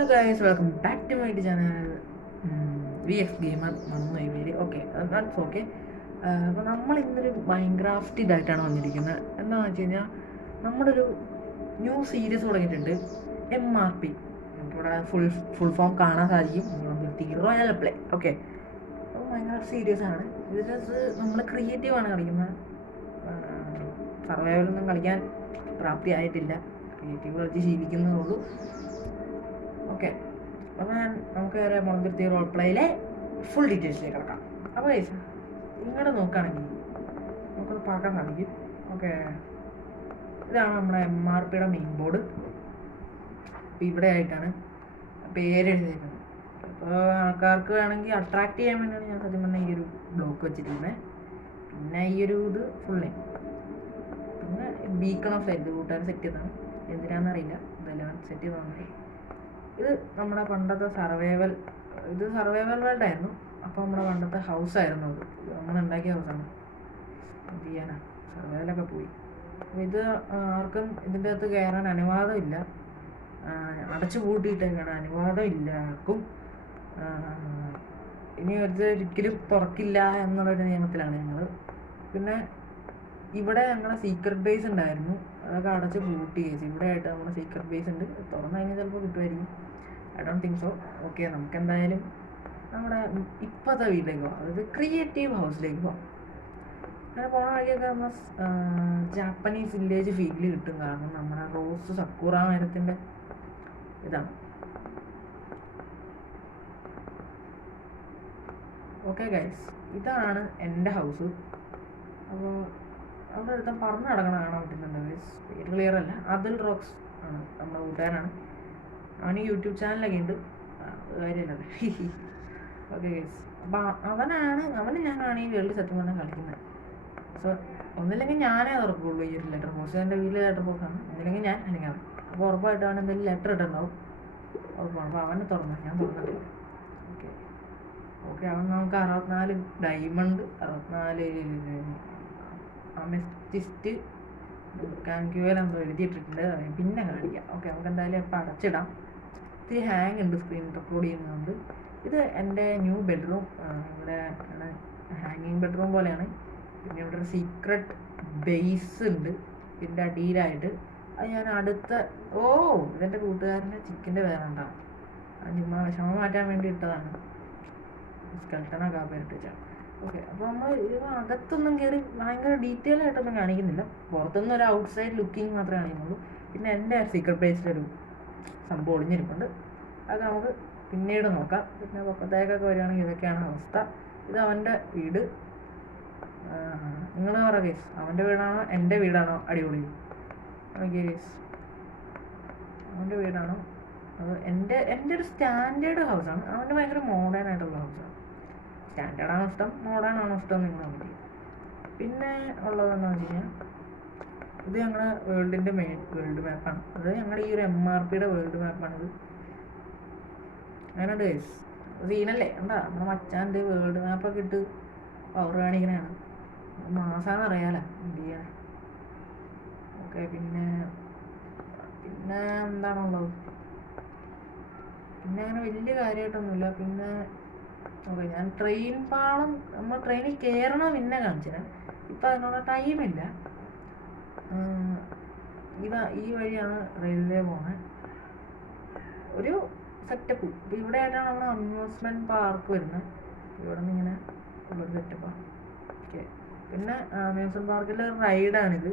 Hello guys, welcome back to my channel. V X gamer നന്നായി പേര്. Okay, that's okay. അപ്പോൾ നമ്മൾ ഇന്നൊരു മൈൻക്രാഫ്റ്റ് ഇതായിട്ടാണ് വന്നിരിക്കുന്നത്. എന്താണെന്ന് വെച്ച് കഴിഞ്ഞാൽ നമ്മുടെ ഒരു ന്യൂ സീരീസ് തുടങ്ങിയിട്ടുണ്ട്, MRP. നമുക്കിവിടെ ഫുൾ ഫോം കാണാൻ സാധിക്കും. Royal play. ഓക്കെ, അപ്പോൾ മൈൻക്രാഫ്റ്റ് സീരീസ് ആണ്. ഇത് നമ്മൾ ക്രിയേറ്റീവാണ് കളിക്കുന്നത്. സർവൈവലൊന്നും കളിക്കാൻ പ്രാപ്തിയായിട്ടില്ല. ക്രിയേറ്റീവ് കളിച്ച് ശീലിക്കുന്നതേ ഉള്ളൂ. ഓക്കെ, അപ്പോൾ നമുക്ക് വരെ മുളന്തിരുത്തി റോൾ പ്ലേയിലെ ഫുൾ ഡീറ്റെയിൽസിലേക്ക് കിടക്കാം. അപ്പോൾ ഇങ്ങോട്ട് നോക്കുകയാണെങ്കിൽ നമുക്കത് பார்ക്കാൻ സാധിക്കും. ഓക്കെ, ഇതാണ് നമ്മുടെ MRPയുടെ മെയിൻ ബോർഡ്. അപ്പോൾ ഇവിടെ ആയിട്ടാണ് പേര് എഴുതിയിരിക്കുന്നത്. അപ്പോൾ ആൾക്കാർക്ക് വേണമെങ്കിൽ അട്രാക്ട് ചെയ്യാൻ വേണ്ടിയാണ് ഞാൻ സത്യം പറഞ്ഞാൽ ഈ ഒരു ബ്ലോക്ക് വെച്ചിരിക്കുന്നത്. പിന്നെ ഈ ഒരു ഇത് ഫുൾ നെയിം, പിന്നെ ബീക്കൺ ഓഫ് സൈഡ് കൂട്ടുകാർ സെറ്റ് ചെയ്തതാണ്. എന്തിനാണെന്നറിയില്ല, ഇതെല്ലാം സെറ്റ് ചെയ്ത് വന്നത്. ഇത് നമ്മുടെ പണ്ടത്തെ സർവൈവൽ വേൾഡ് ആയിരുന്നു. അപ്പോൾ നമ്മുടെ പണ്ടത്തെ ഹൗസായിരുന്നു അത്. നമ്മൾ ഉണ്ടാക്കിയ ഹൗസാണ്. എന്ത് ചെയ്യാനാ, സർവൈവലൊക്കെ പോയി. അപ്പോൾ ഇത് ആർക്കും ഇതിൻ്റെ അകത്ത് കയറാൻ അനുവാദമില്ല. അടച്ചു പൂട്ടിയിട്ടേക്കാണ്, അനുവാദമില്ല ആർക്കും. ഇനി ഒരിക്കലും തുറക്കില്ല എന്നുള്ളൊരു നിയമത്തിലാണ് ഞങ്ങൾ. പിന്നെ ഇവിടെ ഞങ്ങളുടെ സീക്രട്ട് ബേസ് ഉണ്ടായിരുന്നു, അതൊക്കെ അടച്ച് പൂട്ടി. ഇവിടെ ആയിട്ട് നമ്മുടെ സീക്രട്ട് ബേസ് ഉണ്ട്. തുറന്നു കഴിഞ്ഞാൽ ചിലപ്പോൾ കിട്ടുമായിരിക്കും. I don't think so. Okay, നമുക്ക് എന്തായാലും നമ്മുടെ ഇപ്പോഴത്തെ വീട്ടിലേക്ക് പോകാം, അതായത് ക്രിയേറ്റീവ് ഹൗസിലേക്ക് പോകാം. അങ്ങനെ പോണ വഴിയൊക്കെ നമ്മൾ ജാപ്പനീസ് വില്ലേജ് ഫീല് കിട്ടും. കാരണം നമ്മുടെ റോസ് സക്കൂറ മരത്തിൻ്റെ ഇതാണ്. ഓക്കെ ഗൈസ്, ഇതാണ് എൻ്റെ ഹൗസ്. അപ്പോൾ അവിടെ അടുത്ത പറഞ്ഞു നടക്കണം കാണാൻ പറ്റുന്നുണ്ട് ഗൈസ്. പേര് ക്ലിയർ അല്ല. അതുൽ റോക്സ് ആണ് നമ്മുടെ കൂട്ടുകാരനാണ്. അവന് യൂട്യൂബ് ചാനലൊക്കെ ഉണ്ട്, കാര്യമല്ല. ഓക്കെ ഗൈസ്, അപ്പം അവന് ഞാനാണ് ഈ വേൾഡ് സത്യം പറഞ്ഞാൽ കളിക്കുന്നത്. സോ ഒന്നില്ലെങ്കിൽ ഞാനേ തുറക്കുള്ളൂ ഈ ഒരു ലെറ്റർ ബോക്സ്. എൻ്റെ വീട്ടിലെ ലെറ്റർ ബോക്സാണ്. ഒന്നില്ലെങ്കിൽ ഞാൻ, അല്ലെങ്കിൽ അവൻ. അപ്പോൾ ഉറപ്പായിട്ട് അവൻ എന്തെങ്കിലും ലെറ്റർ ഇട്ടുണ്ടാവും, ഉറപ്പാണ്. അപ്പോൾ അവനെ തുറന്നു, ഞാൻ തുറന്നിട്ടില്ല. ഓക്കെ, അവൻ നമുക്ക് 64 ഡയമണ്ട്, 64 അമെത്തിസ്റ്റ് കാൻക്യുവൽ എന്തോ എഴുതിയിട്ടിട്ടുണ്ട്. പിന്നെ കാണിക്കാം. ഓക്കെ, നമുക്ക് എന്തായാലും ഇപ്പം അടച്ചിടാം. ഇത്തിരി ഹാങ് ഉണ്ട് സ്ക്രീൻ റെക്കോർഡ് ചെയ്യുന്നതുകൊണ്ട്. ഇത് എൻ്റെ ന്യൂ ബെഡ്റൂം. ഇവിടെ ആണ് ഹാങ്ങിങ് ബെഡ്റൂം പോലെയാണ്. പിന്നെ ഇവിടെ ഒരു സീക്രട്ട് ബേസ് ഉണ്ട് ഇതിൻ്റെ അടിയിലായിട്ട്. അത് ഞാൻ ഇതെൻ്റെ കൂട്ടുകാരൻ്റെ ചിക്കൻ്റെ വേറെണ്ടാവും. അത് ചുമ്മാ വിഷമം മാറ്റാൻ വേണ്ടി ഇട്ടതാണ്. സ്കെൽട്ടനൊക്കെ ആ പേരിട്ട് വെച്ചാൽ. ഓക്കെ, അപ്പോൾ നമ്മൾ അകത്തൊന്നും കയറി ഭയങ്കര ഡീറ്റെയിൽ ആയിട്ടൊന്നും കാണിക്കുന്നില്ല. പുറത്തുനിന്ന് ഒരു ഔട്ട്സൈഡ് ലുക്കിങ് മാത്രമേ കാണിക്കുന്നുള്ളൂ. പിന്നെ എൻ്റെ സീക്രട്ട് ബേസിലൊരു സംഭവം ഒളിഞ്ഞിരിപ്പുണ്ട്. അത് നമുക്ക് പിന്നീട് നോക്കാം. പിന്നെ പുറത്തേക്കൊക്കെ വരികയാണെങ്കിൽ ഇതൊക്കെയാണ് അവസ്ഥ. ഇത് അവൻ്റെ വീട്. നിങ്ങൾ പറ കേസ്, അവൻ്റെ വീടാണോ എൻ്റെ വീടാണോ അടിപൊളി? ഓക്കെ കേസ്, അവൻ്റെ വീടാണോ അത് എൻ്റെ ഒരു സ്റ്റാൻഡേർഡ് ഹൗസാണ്. അവൻ്റെ ഭയങ്കര മോഡേൺ ആയിട്ടുള്ള ഹൗസാണ്. സ്റ്റാൻഡേർഡാണോ ഇഷ്ടം, മോഡേൺ ആണോ ഇഷ്ടം നിങ്ങൾ നോക്കി. പിന്നെ ഉള്ളതെന്ന് വെച്ച് കഴിഞ്ഞാൽ ഇത് ഞങ്ങളുടെ വേൾഡിൻ്റെ വേൾഡ് മാപ്പാണ്. അത് ഞങ്ങളുടെ ഈ ഒരു MRPയുടെ വേൾഡ് മാപ്പാണിത്. അങ്ങനെയുണ്ട് ഗൈസ്, സീനല്ലേ? എന്താ നമ്മുടെ മച്ചാൻ്റെ വേൾഡ് മാപ്പൊക്കെ ഇട്ട് പവർ കാണിക്കണതാണ്. മാസാന്ന് അറിയാലോ, എന്ത് ചെയ്യാൻ. ഓക്കെ, പിന്നെ എന്താണുള്ളത്? പിന്നെ അങ്ങനെ വലിയ കാര്യമായിട്ടൊന്നുമില്ല. പിന്നെ ഓക്കെ, ഞാൻ ട്രെയിൻ പാളം, നമ്മൾ ട്രെയിനിൽ കയറണം പിന്നെ കാണിച്ചില്ല. ഇപ്പം അതിനുള്ള ടൈമില്ല. ഈ വഴിയാണ് റെയിൽവേ പോണേ. ഒരു സെറ്റപ്പ്. ഇപ്പം ഇവിടെ ആയിട്ടാണ് നമ്മുടെ അമ്യൂസ്മെൻറ്റ് പാർക്ക് വരുന്നത്. ഇവിടെ നിന്ന് ഇങ്ങനെ ഉള്ളൊരു സെറ്റപ്പാണ്. ഓക്കെ, പിന്നെ അമ്യൂസ്മെൻറ്റ് പാർക്കിലെ റൈഡാണിത്.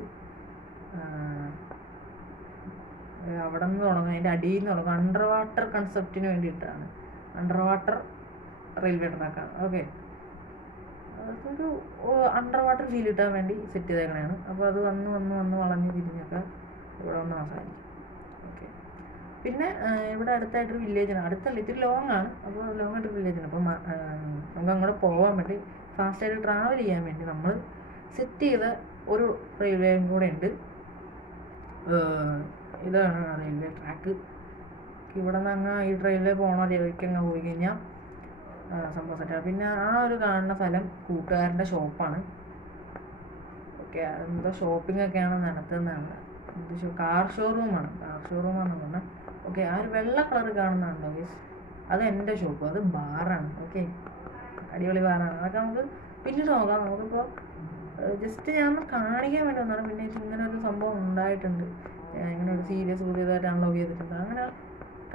അവിടെ നിന്ന് തുടങ്ങും, അതിൻ്റെ അടിയിൽ നിന്ന് തുടങ്ങും. അണ്ടർ വാട്ടർ കൺസെപ്റ്റിന് വേണ്ടിയിട്ടാണ്. അണ്ടർ വാട്ടർ റെയിൽവേ ട്രാക്കാണ്. ഓക്കെ, അതൊരു അണ്ടർ വാട്ടർ ഫീൽ കിട്ടാൻ വേണ്ടി സെറ്റ് ചെയ്തേക്കണതാണ്. അപ്പോൾ അത് വന്ന് വളഞ്ഞ് തിരിഞ്ഞൊക്കെ ഇവിടെ വന്ന് അവസാനിക്കും. ഓക്കെ, പിന്നെ ഇവിടെ അടുത്തായിട്ടൊരു വില്ലേജാണ്. അടുത്തല്ല, ഇത്തിരി ലോങ് ആണ്. അപ്പോൾ ലോങ് ആയിട്ടൊരു വില്ലേജാണ്. അപ്പോൾ നമുക്ക് അങ്ങോട്ട് പോകാൻ വേണ്ടി, ഫാസ്റ്റായിട്ട് ട്രാവൽ ചെയ്യാൻ വേണ്ടി നമ്മൾ സെറ്റ് ചെയ്ത ഒരു റെയിൽവേയും കൂടെ ഉണ്ട്. ഇതാണ് റെയിൽവേ ട്രാക്ക്. ഇവിടെ നിന്ന് അങ്ങ് ഈ ട്രെയിനിൽ പോകണ വഴിക്കങ്ങ് പോയി കഴിഞ്ഞാൽ സംഭവം സെറ്റാണ്. പിന്നെ ആ ഒരു കാണുന്ന സ്ഥലം കൂട്ടുകാരൻ്റെ ഷോപ്പാണ്. ഓക്കെ, അതെന്തോ ഷോപ്പിംഗ് ഒക്കെയാണ് നടത്തുന്നതാണ്. കാർ ഷോറൂമാണ് പറഞ്ഞാൽ. ഓക്കെ, ആ ഒരു വെള്ള കളർ കാണുന്നുണ്ടോ ഗൈസ്, അത് എൻ്റെ ഷോപ്പ്, അത് ബാറാണ്. ഓക്കെ, അടിപൊളി ബാറാണ്. അതൊക്കെ നമുക്ക് പിന്നീട് നോക്കാം. നമുക്കിപ്പോൾ ജസ്റ്റ് ഞാൻ ഒന്ന് കാണിക്കാൻ വേണ്ടി വന്നതാണ്. പിന്നെ ഇങ്ങനെ ഒരു സംഭവം ഉണ്ടായിട്ടുണ്ട്, ഇങ്ങനെ ഒരു സീരിയസ് പുതിയതായിട്ട് അൺലോക്ക് ചെയ്തിട്ടുണ്ട്. അങ്ങനെ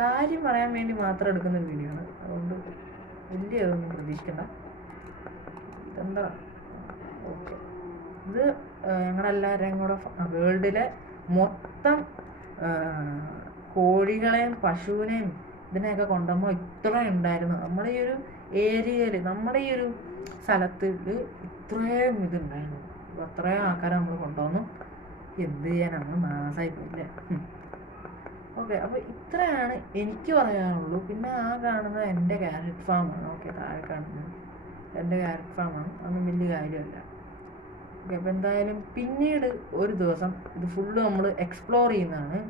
കാര്യം പറയാൻ വേണ്ടി മാത്രം എടുക്കുന്ന ഒരു വീഡിയോ ആണ്. അതുകൊണ്ട് വലിയ ഇതൊന്നും പ്രതീക്ഷിക്കണ്ട. ഇതെന്താ, ഓക്കെ, ഇത് ഞങ്ങളെല്ലാവരെയും കൂടെ വേൾഡിലെ മൊത്തം കോഴികളെയും പശുവിനെയും ഇതിനെയൊക്കെ കൊണ്ടുപോകുമ്പോൾ ഇത്ര ഉണ്ടായിരുന്നു. നമ്മുടെ ഈ ഒരു ഏരിയയിൽ, നമ്മുടെ ഈ ഒരു സ്ഥലത്ത് ഇത്രയും ഇതുണ്ടായിരുന്നു. അപ്പോൾ അത്രയും ആൾക്കാരെ നമ്മൾ കൊണ്ടുവന്നു. എന്ത് ചെയ്യാനാണ്, മാസമായി പോയില്ലേ. ഓക്കെ, അപ്പോൾ ഇത്രയാണ് എനിക്ക് പറയാനുള്ളൂ. പിന്നെ ആ കാണുന്നത് എൻ്റെ ക്യാരറ്റ് ഫാമാണ്. ഓക്കെ, താഴെ കാണുന്നത് എൻ്റെ ക്യാരറ്റ് ഫാമാണ്. അതൊന്നും വലിയ കാര്യമല്ല. ഓക്കെ, അപ്പോൾ എന്തായാലും പിന്നീട് ഒരു ദിവസം ഇത് ഫുള്ള് നമ്മൾ എക്സ്പ്ലോർ ചെയ്യുന്നതാണ്.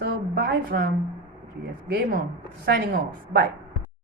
So bye from GS Game On, signing off. Bye.